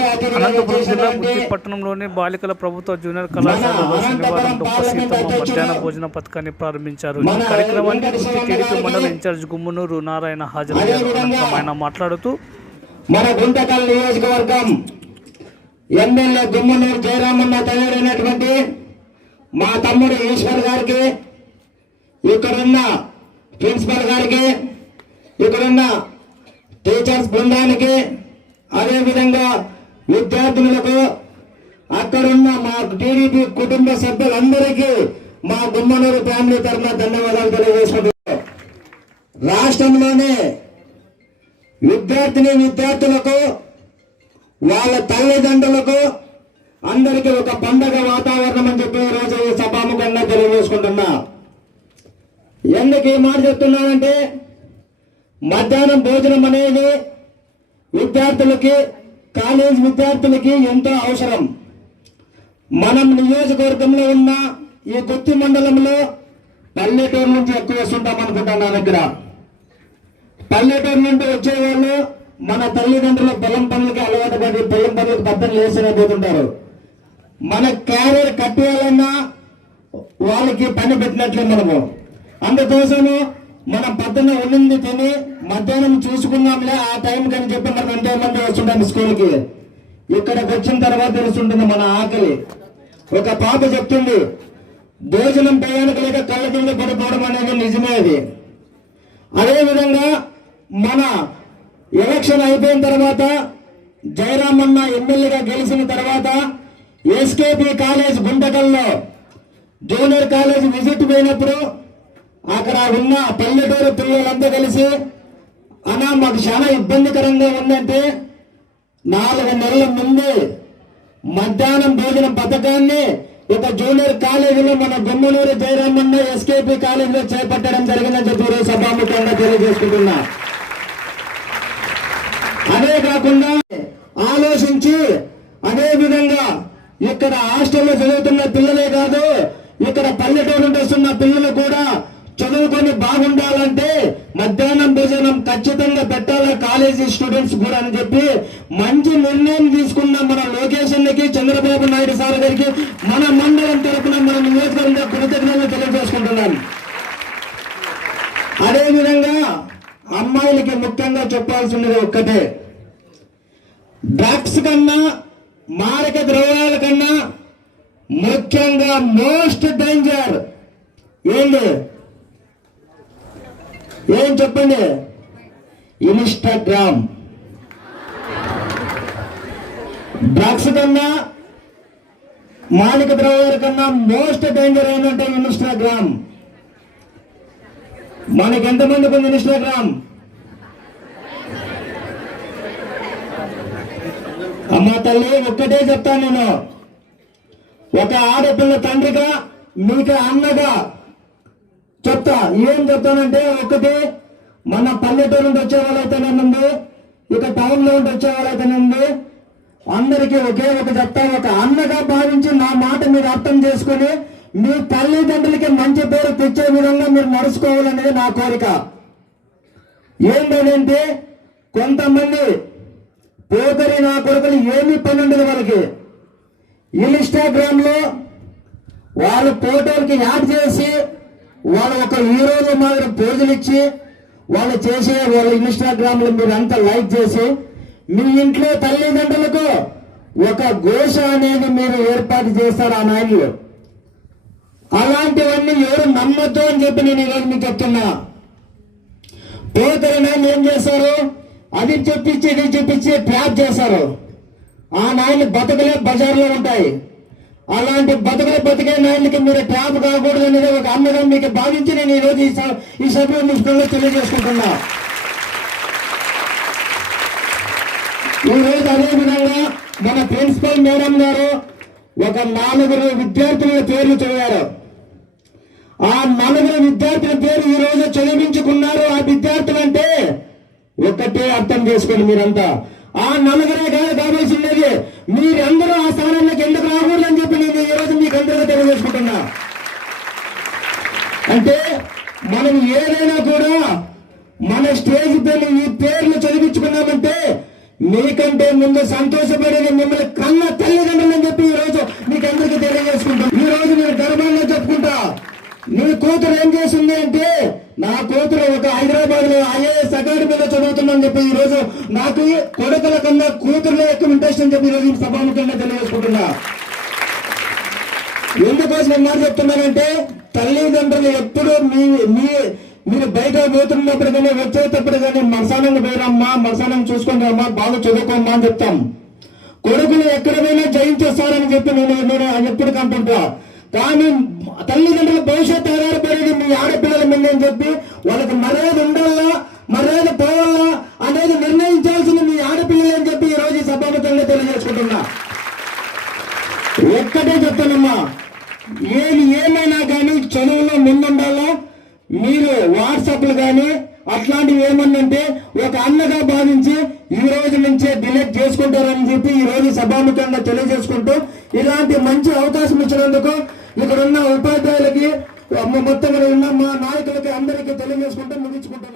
అనంతపురం జిల్లా పట్టణంలోని బాలికల ప్రభుత్వ జూనియర్ కళాశాలలో శనివారం డొప్ప సీతమ్మ మధ్యాహ్న భోజన పథకాన్ని ప్రారంభించారు. ఈ కార్యక్రమానికి టీడీపీ మండల ఇన్ఛార్జ్ గుమ్మనూరు నారాయణ హాజరయ్యారు. ఆయన మాట్లాడుతూ మన గుంతకల్ నియోజకవర్గం ఎమ్మెల్యే గుమ్మనూరు జయరామన్న తయారైనటువంటి మా తమ్ముడు ఈశ్వర్ గారికి ఇక్కడున్న ప్రిన్సిపల్ గారికి ఇక్కడున్న టీచర్స్ బృందానికి అదేవిధంగా విద్యార్థులకు అక్కడున్న మా టీడీపీ కుటుంబ సభ్యులందరికీ మా గుమ్మనూరు ఫ్యామిలీ తరఫున ధన్యవాదాలు తెలియజేసుకుంటున్నాం రాష్ట్రంలోనే విద్యార్థిని విద్యార్థులకు వాళ్ళ తల్లిదండ్రులకు అందరికీ ఒక పండగ వాతావరణం అని చెప్పి ఈరోజు రోజు ఈ సభాముఖంగా తెలియజేసుకుంటున్నా. ఎందుకు ఈ మాట చెప్తున్నానంటే మధ్యాహ్నం భోజనం అనేది విద్యార్థులకి కాలేజ్ విద్యార్థులకి ఎంతో అవసరం. మనం నియోజకవర్గంలో ఉన్న ఈ గుత్తి మండలంలో పల్లెటూరు నుంచి ఎక్కువ వస్తుంటాం అనుకుంటాం నా దగ్గర. పల్లెటూరు నుండి వచ్చేవాళ్ళు మన తల్లిదండ్రుల పొలం పనులకి అలవాటు పడి పొలం పనులకు పద్దలు వేసిన పోతుంటారు. మన క్యారియర్ కట్టేయాలన్నా వాళ్ళకి పని పెట్టినట్లే మనము. అందుకోసము మనం పొద్దున ఉండింది తిని మధ్యాహ్నం చూసుకున్నాంలే ఆ టైం అని చెప్పి మనం ఎంతో మంది వస్తుంటాం స్కూల్కి. ఇక్కడికి వచ్చిన తర్వాత తెలుస్తుంటుంది మన ఆకలి. ఒక పాప చెప్తుంది భోజనం టయానికి లేక కళ్ళ కింద పడిపోవడం అనేది నిజమే అది. అదేవిధంగా మన ఎలక్షన్ అయిపోయిన తర్వాత జయరామన్న ఎమ్మెల్యేగా గెలిచిన తర్వాత ఎస్కేపీ కాలేజ్ గుంటకల్లో జూనియర్ కాలేజ్ విజిట్ పోయినప్పుడు అక్కడ ఉన్న పల్లెటూరు పిల్లలంతా కలిసి అన్న మాకు చాలా ఇబ్బందికరంగా ఉందంటే నాలుగు నెలల ముందే మధ్యాహ్నం భోజన పథకాన్ని ఒక జూనియర్ కాలేజీలో మన గుమ్మనూరు జయరామన్న ఎస్కేపీ కాలేజీలో చేపట్టడం జరిగిందని చెప్పి సభాముఖంగా తెలియజేసుకుంటున్నా. అదే కాకుండా ఆలోచించి అదే విధంగా ఇక్కడ హాస్టల్లో చదువుతున్న పిల్లలు కాదు ఇక్కడ పల్లెటూరు నుండి వస్తున్న పిల్లలు కూడా చదువుకొని బాగుండాలంటే మధ్యాహ్నం భోజనం ఖచ్చితంగా కాలేజీ స్టూడెంట్స్ కూడా అని చెప్పి మంచి నిర్ణయం తీసుకున్న మన లోకేషన్కి చంద్రబాబు నాయుడు సార్ గారికి మన మండలం తరపున మన నియోజకవర్గ కృతజ్ఞతలు తెలియజేసుకుంటున్నాను అదేవిధంగా అమ్మాయిలకి ముఖ్యంగా చెప్పాల్సినది ఒక్కటే. డ్రగ్స్ కన్నా మారక ద్రవ్యాల కన్నా ముఖ్యంగా మోస్ట్ డేంజర్. ఏంటి ఏం చెప్పండి? ఇన్స్టాగ్రామ్. డ్రగ్స్ కన్నా మాలిక ద్రవ్యాల కన్నా మోస్ట్ డేంజర్ ఏంటంటే ఇన్స్టాగ్రామ్. మనకి ఎంతమందికి ఉంది ఇన్స్టాగ్రామ్? అమ్మ తల్లి ఒక్కటే చెప్తాను నేను. ఒక ఆడపిల్ల తండ్రిగా మీకు అన్నగా చెప్తా. ఏం చెప్తానంటే ఒకటి మన పల్లెటూరు నుండి వచ్చే వాళ్ళైతేనేముంది ఇక టౌన్లో నుండి వచ్చే వాళ్ళైతేనేముంది అందరికీ ఒకే ఒక చెప్తా ఒక అన్నగా భావించి నా మాట మీరు అర్థం చేసుకొని మీ తల్లిదండ్రులకి మంచి పేరు తెచ్చే విధంగా మీరు నడుచుకోవాలనేది నా కోరిక. ఏంటంటే కొంతమంది పోకరి నా కొడుకులు ఏమి పని ఉండదు వాళ్ళకి. ఇన్స్టాగ్రామ్లో వాళ్ళ ఫోటోలకి యాడ్ చేసి వాళ్ళు ఒక హీరోల మాదిరి పోజులు ఇచ్చి వాళ్ళు చేసే వాళ్ళ ఇన్స్టాగ్రామ్లో మీరు అంతా లైక్ చేసి మీ ఇంట్లో తల్లిదండ్రులకు ఒక ఘోష అనేది మీరు ఏర్పాటు చేస్తారు ఆ నాయకులు. అలాంటివన్నీ ఎవరు నమ్మద్దు అని చెప్పి నేను ఈరోజు మీకు చెప్తున్నా. పోతరి నాయన ఏం చేశారు అది చెప్పించి ఇది చెప్పించి ట్రాప్ చేశారు ఆ నాయన బతకలే బజార్లో ఉంటాయి. అలాంటి బతకలే బతికే నాయనకి మీరు ట్రాప్ కాకూడదు అనేది ఒక అన్నగా మీకు భావించి నేను ఈ రోజు ఈ స- ఈ సభలో ముఖ్యంగా తెలియజేసుకుంటున్నా. ఈ రోజు అదే విధంగా మన ప్రిన్సిపల్ మేడం గారు ఒక నాలుగురు విద్యార్థుల పేర్లు చదివారు. ఆ నలుగురు విద్యార్థుల పేరు ఈ రోజు చదివించుకున్నారు. ఆ విద్యార్థులు అంటే ఒక్కటే అర్థం చేసుకోండి మీరంతా. ఆ నలుగురే కాదు కావాల్సిండేది మీరందరూ ఆ స్థానం ఎందుకు రాకూడదని చెప్పి నేను ఈ రోజు మీకు అందరికీ తెలియజేసుకుంటున్నా అంటే మనం ఏదైనా కూడా మన స్టేజ్ పేర్లు ఈ పేర్లు చదివించుకున్నామంటే మీకంటే ముందు సంతోషపడిన మిమ్మల్ని కన్న తల్లిదండ్రులు అని చెప్పి ఈ రోజు మీకు అందరికీ తెలియజేసుకుంటాం. ఈ రోజు నేను గర్వంగా చెప్పుకుంటా నీ కూతురు ఏం చేసింది అంటే నా కూతురు ఒక హైదరాబాద్లో ఐఏఎస్ అకాడమీలో చదువుతుందని చెప్పి ఈ రోజు నాకు కొడుకుల కన్నా కూతురులో ఎక్కువ ఇంట్రెస్ట్ అని చెప్పి ఈ రోజు సభాముఖంగా తెలియజేసుకుంటున్నా. ఎందుకోసం ఈ మాట చెప్తున్నానంటే తల్లిదండ్రులు ఎప్పుడు మీ మీ మీరు బయట పోతున్నప్పుడు కానీ వచ్చేటప్పుడు కానీ మరసానంగా పోయిరమ్మా మరసానం చూసుకొని రమ్మా బాగా చదువుకోమ్మా అని చెప్తాం. కొడుకులు ఎక్కడైనా జయించేస్తారని చెప్పి నేను నేను ఎప్పుడు కంటుంటా కానీ తల్లిదండ్రుల భవిష్యత్తు ఆధారపడేది మీ ఆడపిల్లల మీద అని చెప్పి వాళ్ళకి మర్యాద ఉండాలా మర్యాద పోవాలా అనేది నిర్ణయించాల్సింది మీ ఆడపిల్లలు అని చెప్పి ఈ రోజు ఈ తెలియజేసుకుంటున్నా. ఒక్కటే చెప్తానమ్మా. ఏది ఏమైనా కానీ చదువులో ముందుండాలా? మీరు వాట్సాప్లు కానీ అట్లాంటివి ఏమన్నంటే ఒక అన్నగా భావించి ఈ రోజు నుంచే డిలీట్ చేసుకుంటారని చెప్పి ఈ రోజు సభాముఖంగా తెలియజేసుకుంటూ ఇలాంటి మంచి అవకాశం ఇచ్చినందుకు ఇక్కడ ఉన్న ఉపాధ్యాయులకి మొత్తం ఉన్న మా నాయకులకి అందరికీ తెలియజేసుకుంటూ ముగించుకుంటున్నాను.